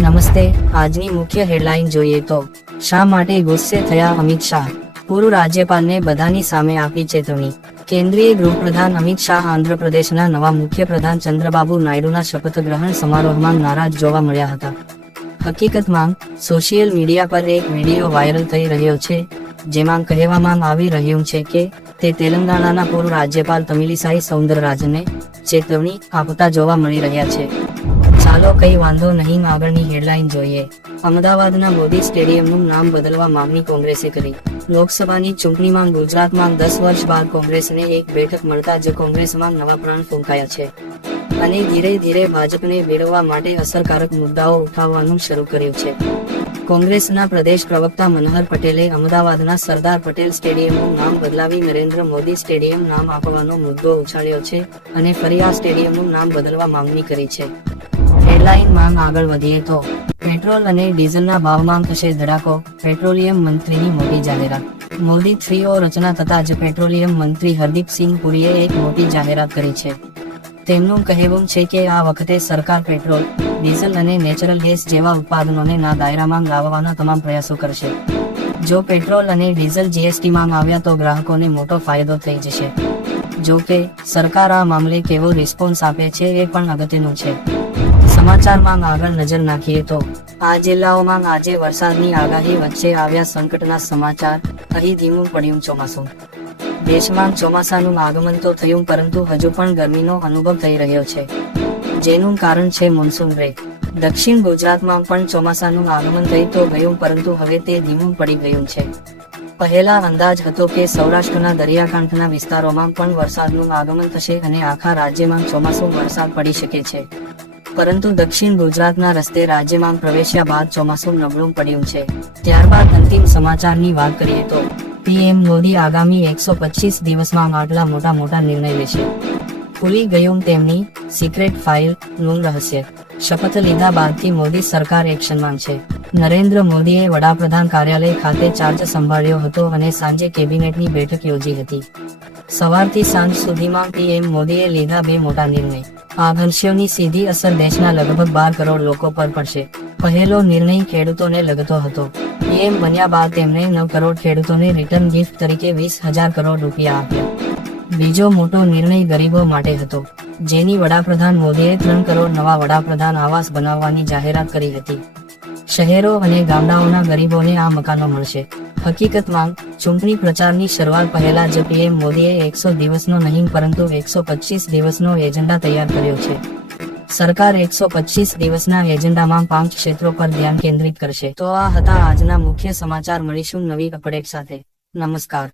નમસ્તે, આજની મુખ્ય હેડલાઇન જોઈએ તો શા માટે ગુસ્સે થયા અમિત શાહ? પૂર્વ રાજ્યપાલને બધાની સામે આપી ચેતવણી. કેન્દ્રીય ગૃહપ્રધાન અમિત શાહ આંધ્રપ્રદેશના નવા મુખ્યપ્રધાન ચંદ્રબાબુ નાયડુના શપથ ગ્રહણ સમારોહમાં નારાજ જોવા મળ્યા હતા. હકીકતમાં સોશિયલ મીડિયા પર એક વિડીયો વાયરલ થઈ રહ્યો છે, જેમાં કહેવામાં આવી રહ્યું છે કે તે તેલંગાણાના પૂર્વ રાજ્યપાલ તમિલિસાઈ સૌંદરરાજનને ચેતવણી આપતા જોવા મળી રહ્યા છે. ચાલો કઈ વાંધો નહીં, આગળની હેડલાઇન જોઈએ. અમદાવાદના મોદી સ્ટેડિયમનું નામ બદલવા માંગણી કોંગ્રેસે કરી. લોકસભાની ચૂંટણીમાં ગુજરાતમાં 10 વર્ષ બાદ કોંગ્રેસને એક બેઠક મળતા જ કોંગ્રેસમાં નવા પ્રાણ ફૂંકાયા છે અને ધીરે ધીરે ભાજપને ભેળવવા માટે અસરકારક મુદ્દાઓ ઉઠાવવાનું શરૂ કર્યું છે. કોંગ્રેસના પ્રદેશ પ્રવક્તા મનોહર પટેલે અમદાવાદના સરદાર પટેલ સ્ટેડિયમનું નામ બદલાવી નરેન્દ્ર મોદી સ્ટેડિયમ નામ આપવાનો મુદ્દો ઉછાળ્યો છે અને ફરી આ સ્ટેડિયમનું નામ બદલવા માંગણી કરી છે. હેડલાઇનમાં આગળ વધીએ તો પેટ્રોલ અને ડીઝલના ભાવમાં થશે ધડાકો, પેટ્રોલિયમ મંત્રીની મોટી જાહેરાત. મોદી 3O રચના થતાં જ પેટ્રોલિયમ મંત્રી હરદીપસિંહ પુરીએ એક મોટી જાહેરાત કરી છે. તેમનું કહેવું છે કે આ વખતે સરકાર પેટ્રોલ, ડીઝલ અને નેચરલ ગેસ જેવા ઉત્પાદનોને ના દાયરામાં લાવવાના તમામ પ્રયાસો કરશે. જો પેટ્રોલ અને ડીઝલ જીએસટીમાં આવ્યા તો ગ્રાહકોને મોટો ફાયદો થઈ જશે. જો કે સરકાર આ મામલે કેવો રિસ્પોન્સ આપે છે એ પણ અગત્યનું છે. સમાચારમાં આગળ નજર નાખીએ તો આ જિલ્લાઓમાં આજે વરસાદની આગાહી વચ્ચે આવ્યા સંકટના સમાચાર. અહીં ધીમું પડ્યું ચોમાસું. દેશમાં ચોમાસાનું આગમન તો થયું, પરંતુ હજુ પણ ગરમીનો અનુભવ થઈ રહ્યો છે, જેનું કારણ છે મોન્સૂન બ્રેક. દક્ષિણ ગુજરાતમાં પણ ચોમાસાનું આગમન થઈ તો ગયું, પરંતુ હવે તે ધીમું પડી ગયું છે. પહેલા અંદાજ હતો કે સૌરાષ્ટ્રના દરિયાકાંઠાના વિસ્તારોમાં પણ વરસાદનું આગમન થશે અને આખા રાજ્યમાં ચોમાસું વરસાદ પડી શકે છે, પરંતુ દક્ષિણ ગુજરાતના રસ્તે રાજ્યમાં પ્રવેશ્યા બાદ ચોમાસું નબળું પડ્યું છે. ત્યારબાદ અંતિમ સમાચારની વાત કરીએ તો પીએમ મોદી આગામી 125 દિવસમાં આટલા મોટા નિર્ણય લેશે. ખુલી ગયું તેમની સિક્રેટ ફાઇલ નું રહસ્ય. શપથ લીધા બાદથી મોદી સરકાર એક્શનમાં છે. નરેન્દ્ર મોદીએ વડાપ્રધાન કાર્યાલય ખાતે ચાર્જ સંભાળ્યો હતો અને સાંજે કેબિનેટની બેઠક યોજી હતી. સવારથી સાંજ સુધીમાં પીએમ મોદીએ લીધા 2 મોટા નિર્ણય. આ ભવિષ્યની સીધી અસર દેશના લગભગ 12 કરોડ લોકો પર પડશે. પહેલો નિર્ણય ખેડૂતોને લગતો હતો. પીએમ બન્યા બાદ તેમણે 9 કરોડ ખેડૂતોને રિટર્ન ગિફ્ટ તરીકે 20,000 કરોડ રૂપિયા આપ્યા. બીજો મોટો નિર્ણય ગરીબો માટે હતો, જેની વડાપ્રધાન મોદીએ 3 કરોડ નવા વડાપ્રધાન આવાસ બનાવવાની જાહેરાત કરી હતી. શહેરો અને ગામડાઓના ગરીબોને આ મકાનો મળશે. હકીકતમાં ચૂંટણી પ્રચારની શરૂઆત પહેલા જ પીએમ મોદીએ 100 દિવસનો નહીં પરંતુ 125 દિવસનો એજન્ડા તૈયાર કર્યો છે. સરકાર 125 દિવસના એજન્ડામાં 5 ક્ષેત્રો પર ધ્યાન કેન્દ્રિત કરશે. તો આ હતા આજના મુખ્ય સમાચાર. મળીશું નવી અપડેટ સાથે. નમસ્કાર.